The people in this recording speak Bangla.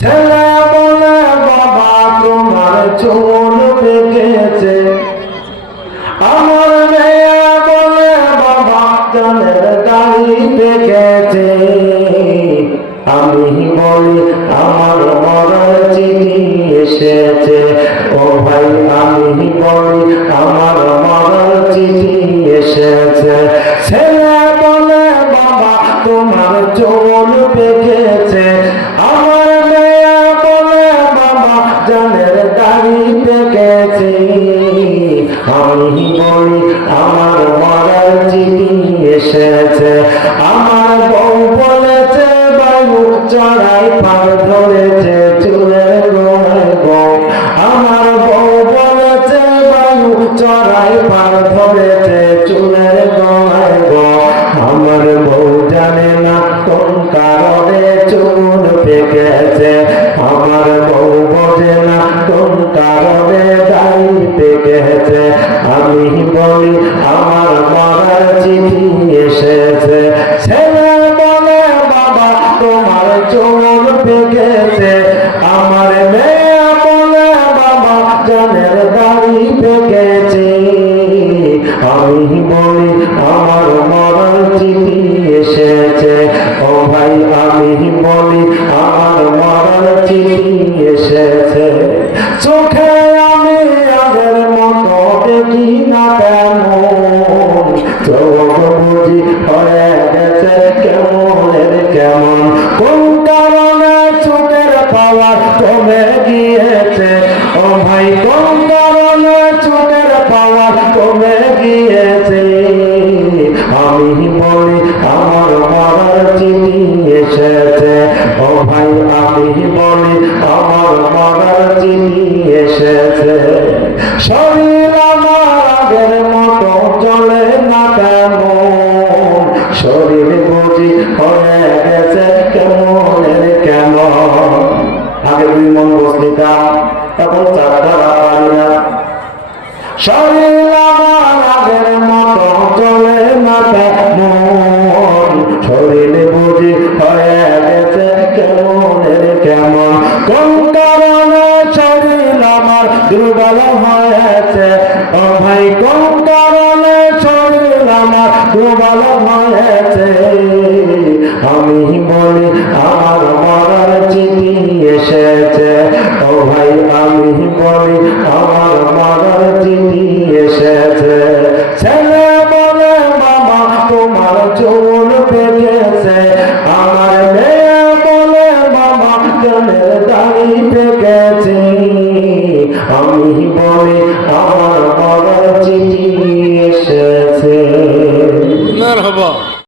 ছেলে বলে বাবা তোমার চুল পেকেছে, আমার মেয়ে বলে বাবা জানের দাড়ি পেকেছে। আমি বলি আমার মরার চিঠি এসেছে, ও ভাই আমি বলি আমার মরার চিঠি এসেছে। ছেলে বলে বাবা তোমার চুল পেকেছে, আমার মেয়ে বলে বাবা জানের দাড়ি পেকেছে। আমি বলি আমার মরার চিঠি এসেছে। আমার বউ বলেছে বায়ু চড়াই পার ধরেছে চুলের গোড়ায় বউ। আমার বউ বলেছে বায়ু চড়াই পার ধরেছে চুলের গোড়ায় বউ। আমার বউ জানে না কোন কারণে চুল পেকেছে, আমার বউ বোঝে না কোন কারণে দাড়ি পেকেছে। আমি বলি আমার মরার চিঠি এসেছে। ছেলে বলে বাবা তোমার চুল পেকেছে, আমার মেয়ে বলে বাবা জানের দাড়ি পেকেছে। আমি বলি আমার মরার চিঠি এসেছে, ও ভাই আমি বলি আমার মরার চিঠি এসেছে। চোখে আমি আগের মতো দেখি না তেমন, চোখ বুঝি হয়ে গেছে কেমনের কেমন। কোন কারণে চোখের পাওয়ার কমে গিয়েছে, ও ভাই কোন কারণে চোখের পাওয়ার কমে গিয়েছে। আমি বলি আমার মরার চিঠি এসেছে, ও ভাই আমি বলি আমার মরার চিঠি এসেছে। শরীর আমার আগের মতো চলে না তেমন, শরীর বুঝি হয়ে গেছে কেমনের কেমন। আগে 2 মন বসলিতাম, তখন 4টা পারি না। শরীর আমার আগের মতো চলে না তেমন, শরীর বুঝি হয়ে গেছে কেমনের কেমন। কোন কারণে শরীর আমার দুর্বল হয়েছে, ও ভাই কোন কারণে শরীর আমার দুর্বল হয়েছে। আমি বলি আমার মরার চিঠি এসেছে, ও ভাই আমি বলি আমার মরার চিঠি এসেছে। ছেলে বলে বাবা তোমার চুল পেকেছে, আমার মেয়ে বলে বাবা জানের দাড়ি পেকেছে। আমি বলি আমার মরার চিঠি